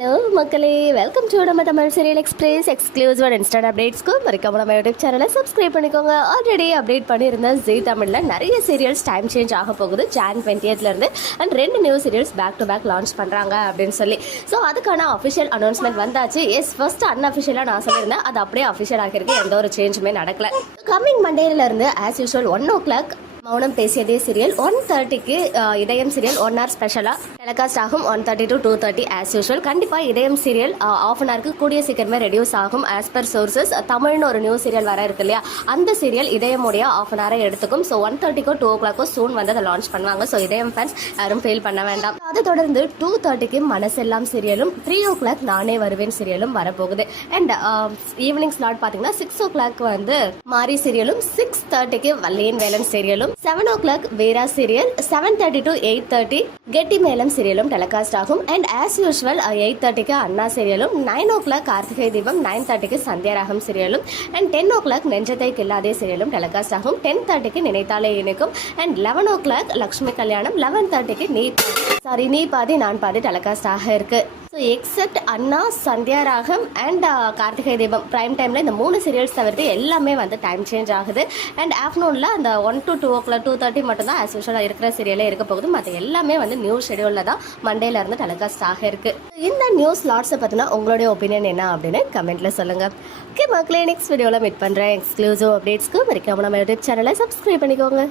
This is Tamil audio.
ஹலோ மக்களே. வெல்கம் டு நம்ம Tamil serial express exclusive and instant அப்டேட்ஸ்க்கு மறக்காம நம்ம யூடியூப் சேனலை சப்ஸ்கிரைப் பண்ணிக்கோங்க. ஆல்ரெடி அப்டேட் பண்ணியிருந்த ஜி தமிழில் நிறைய சீரியல்ஸ் டைம் சேஞ்ச் ஆக போகுது. ஜான் டுவெண்ட்டியத்லேருந்து அண்ட் ரெண்டு new serials back to back launch பண்ணுறாங்க அப்படின்னு சொல்லி. ஸோ அதுக்கான அஃபிஷியல் அனௌன்ஸ்மெண்ட் வந்தாச்சு. எஸ் ஃபர்ஸ்ட் அன்அஃபிஷியலாக நான் சொல்லியிருந்தேன். அது அப்படியே அஃபிஷியல் ஆகிருக்கு எந்த ஒரு சேஞ்சுமே நடக்கல. Coming மண்டேலேருந்து as usual one o'clock Mounam Pesiyathe serial one தேர்ட்டிக்கு இதயம் சீரியல் ஒன் ஹவர் ஸ்பெஷலாக டெலகாஸ்ட் ஆகும். One thirty to two thirty as usual கண்டிப்பாக இதயம் சீரியல் ஆஃப் அன் ஹவருக்கு கூடிய சீக்கிரமே ரெடியூஸ் ஆகும். ஆஸ் பர் சோர்சஸ் தமிழ்னு ஒரு நியூ சீரியல் வர இருக்கு இல்லையா? அந்த சீரியல் இதயமுடைய ஆஃப் அன் ஹவரை எடுத்துக்கும். ஸோ ஒன் தேர்ட்டிக்கோ டூ ஓ கிளாக்கோ சூன் வந்து அதை லான்ச் பண்ணுவாங்க. ஸோ இதயம் ஃபேன்ஸ் யாரும் ஃபீல் பண்ண வேண்டாம். அதை தொடர்ந்து டூ தேர்ட்டிக்கு மனசெல்லாம் சீரியலும் த்ரீ ஓ கிளாக் நானே வருவேன் சீரியலும் வரப்போகுது. அண்ட் ஈவினிங் ஸ்லாட் பார்த்தீங்கன்னா சிக்ஸ் ஓ கிளாக் வந்து மாரி சீரியலும் சிக்ஸ் தேர்ட்டிக்கு வல்லையின் வேலம் சீரியலும் seven o'clock Veera serial seven thirty to eight thirty Getti Melam சீரியலும் telecast ஆகும். அண்ட் ஆஸ் யூஸ்வல் எயிட் தேர்ட்டிக்கு Anna சீரியலும் nine o'clock Karthigai Deepam nine தேர்ட்டிக்கு Sandhyaragam சீரியலும் and ten o'clock Nenjathai Killadhe சீரியலும் telecast ஆகும். டென் தேர்ட்டிக்கு Ninaithale Inikkum. And eleven o'clock Lakshmi Kalyanam eleven தேர்ட்டிக்கு நீ சாரி நீ பாதி நான் பாதி டெலிகாஸ்ட் ஆக இருக்கு. So except Anna Sandhyaragam and Karthigai Deepam. Prime டைமில் இந்த மூணு சீரியல்ஸ் தவிர்த்து எல்லாமே வந்து டைம் சேஞ்ச் ஆகுது. அண்ட் ஆஃப்டர்நூனில் அந்த one to two o'clock two thirty மட்டும் தான் ஆஸ் யூஷுவலாக இருக்கிற சீரியலே இருக்க போகுது. மற்ற எல்லாமே வந்து நியூ ஷெடியூலில் தான் மண்டேல இருந்து டெலிகாஸ்ட் ஆக இருக்குது இந்த நியூஸ் லாட்ஸை பற்றினா உங்களுடைய ஒப்பீனியன் என்ன அப்படின்னு கமெண்ட்டில் சொல்லுங்கள் ஓகே மக்களே நெக்ஸ்ட் வீடியோவில் மீட் பண்ணுறேன் எக்ஸ்க்ளூசிவ் அப்டேட்ஸ்க்கு மறக்காம நம்ம யூடியூப் சேனலை சப்ஸ்கிரைப் பண்ணிக்கோங்க.